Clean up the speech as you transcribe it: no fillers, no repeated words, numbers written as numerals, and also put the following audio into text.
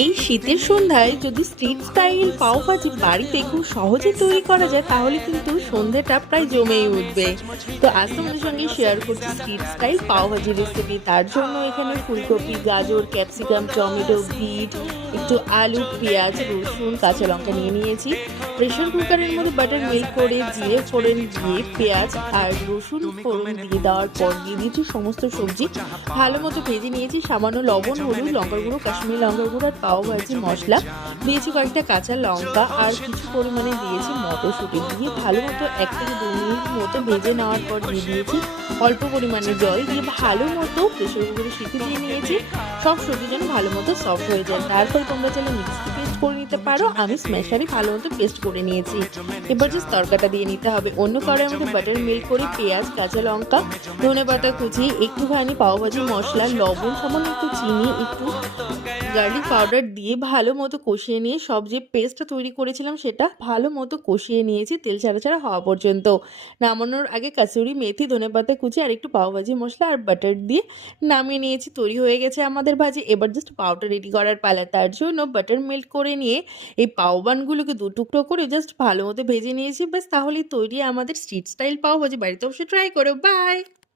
এই শীতের সন্ধ্যায় যদি স্ট্রিট স্টাইল পাওভাজি বাড়িতে খুব সহজে তৈরি করা যায় তাহলে কিন্তু সন্ধ্যাটা প্রায় জমেই উঠবে। তো আজ তোমাদের সঙ্গে শেয়ার করছি স্ট্রিট স্টাইল পাওভাজি রেসিপি। তার জন্য এখানে ফুলকপি, গাজর, ক্যাপসিকাম, টমেটো, বিট, একটু আলু, পেঁয়াজ, রসুন, কাঁচা লঙ্কা নিয়ে নিয়েছি। প্রেশার কুকারের মধ্যে বাটার মেল্ট করে জিরে ফোড়ন দিয়ে পেঁয়াজ আর রসুন ফোড়ন দিয়ে দেওয়ার পর দিয়ে দিয়েছি সমস্ত সবজি, ভালো মতো ভেজে নিয়েছি। সামান্য লবণ, হলুদ, লঙ্কার গুঁড়ো, কাশ্মীরি লঙ্কার গুঁড়ো আর পাওভাজি মশলা দিয়েছি, কয়েকটা কাঁচা লঙ্কা আর কিছু পরিমাণে দিয়েছি মটরশুঁটি দিয়ে ভালো মতো 1 থেকে 2 মিনিট মতো ভেজে নেওয়ার পর দিয়ে দিয়েছি অল্প পরিমাণে জল দিয়ে ভালো মতো প্রেশার কুকারে সিটি দিয়ে নিয়েছি। সব সবজি যেন ভালো মতো সফট হয়ে যায়। তারপর তোমরা চাইলে মিক্সি পেস্ট করে নিতে পারো, আমি স্ম্যাশারে ভালো মতো পেস্ট করে নিয়েছি। এবার জাস্ট তরকাটা দিয়ে নিতে হবে। অন্য কড়াইয়ের মধ্যে বাটার মেল্ট করে পেঁয়াজ, কাঁচা লঙ্কা, ধনেপাতা কুচি, একটুখানি পাওভাজি মশলা, লবণ, সামান্য একটু চিনি, একটু গার্লিক পাউডার দিয়ে ভালো মতো কষিয়ে নিয়ে সব যে পেস্টটা তৈরি করেছিলাম সেটা ভালো মতো কষিয়ে নিয়েছি তেল ছাড়া ছাড়া হওয়া পর্যন্ত। নামানোর আগে কাসুরি মেথি, ধনেপাতা কুচি আর একটু পাওভাজি মশলা আর বাটার দিয়ে নামিয়ে নিয়েছি। তৈরি হয়ে গেছে আমাদের ভাজি। এবার জাস্ট পাউটা রেডি করার পালা। তার জন্য বাটার মেল্ট করে নিয়ে এই পাওবানগুলোকে 2 টুকরো করে জাস্ট ভালো মতো ভেজে নিয়েছি। ব্যাস তাহলেই তৈরি আমাদের স্ট্রিট স্টাইল পাওভাজি। বাড়িতে অবশ্যই ট্রাই করো। বাই।